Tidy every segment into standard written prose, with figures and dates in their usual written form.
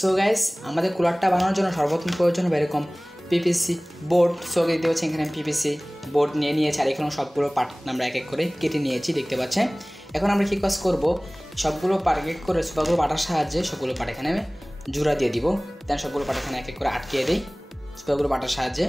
So guys আমাদের কুলারটা বানানোর জন্য সর্বপ্রথম প্রয়োজন হবে এরকম পিপিসি বোর্ড। সো দেখতে পাচ্ছেন এখানে পিপিসি বোর্ড নিয়ে নিয়েছি, আর এখানে সবগুলো পার্ট আমরা এক এক করে কেটে নিয়েছি দেখতে পাচ্ছেন। এখন আমরা কী কাজ করব, সবগুলো পার্ট এক এক করে সুপারগুলো পাটার সাহায্যে সবগুলো পার্ট এখানে জোড়া দিয়ে দিব। দেন সবগুলো পার্ট এখানে এক এক করে আটকিয়ে দিই সুপারগুলো পাটার সাহায্যে।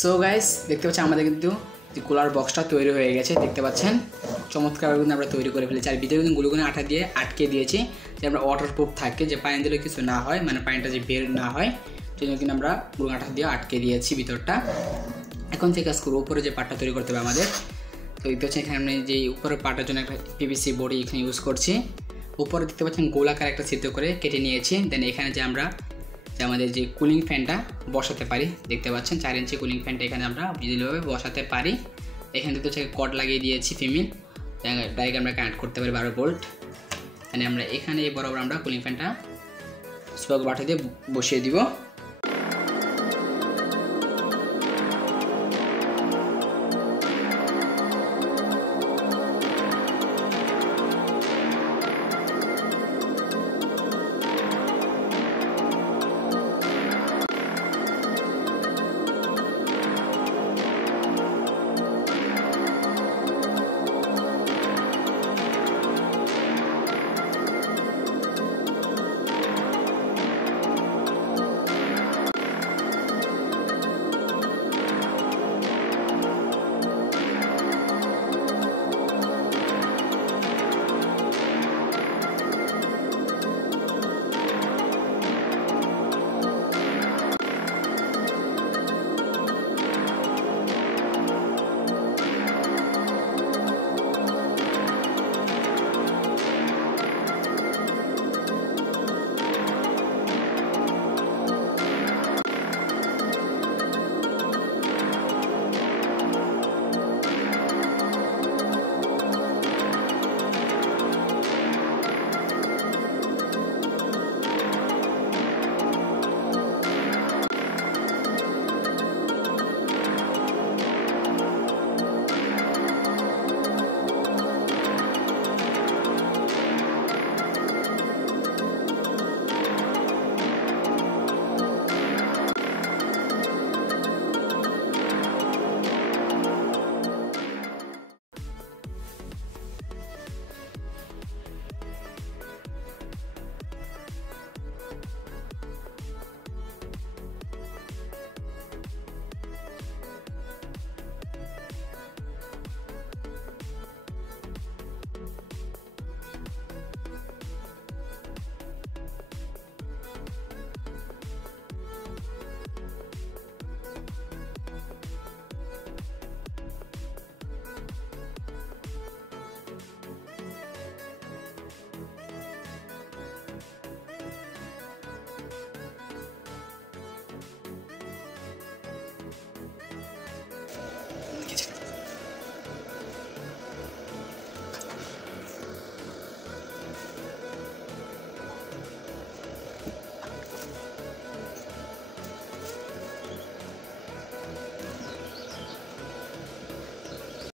সো গাইস দেখতে পাচ্ছেন আমাদের কিন্তু কুলার বক্সটা তৈরি হয়ে গেছে দেখতে পাচ্ছেন। চমৎকার কিন্তু আমরা তৈরি করে ফেলেছি, আর ভিতরে কিন্তু গ্লুকনে আঠা দিয়ে আটকে দিয়েছি যে আমরা ওয়াটারপ্রুফ থাকে, যে পানি দিলে কিছু না হয়, মানে পানিটা যে বের না হয়, সেই জন্য কিন্তু আমরা গ্লুকন আঠা দিয়ে আটকে দিয়েছি ভিতরটা। এখন থেকে কাজ করবো উপরে যে পার্টটা তৈরি করতে হবে আমাদের। তো দেখতে পাচ্ছেন এখানে আমি যে উপরের পার্টের জন্য একটা পিভিসি বোর্ড এখানে ইউজ করছি। উপরে দেখতে পাচ্ছেন গোলাকার একটা ছিদ্র করে কেটে নিয়েছি। দেন এখানে যে আমরা আমাদের যে কুলিং ফ্যানটা বসাতে পারি দেখতে পাচ্ছেন 4 ইঞ্চি কুলিং ফ্যানটা এখানে আমরা বিজলিভাবে বসাতে পারি। এখানে দেখতে হচ্ছে কর্ড লাগিয়ে দিয়েছি ফিমেল, ডাইরেক্ট আমরা কানেক্ট করতে পারি 12 ভোল্ট। মানে আমরা এখানে বরাবর আমরা কুলিং ফ্যানটা সুপার বাটা দিয়ে বসিয়ে দিব।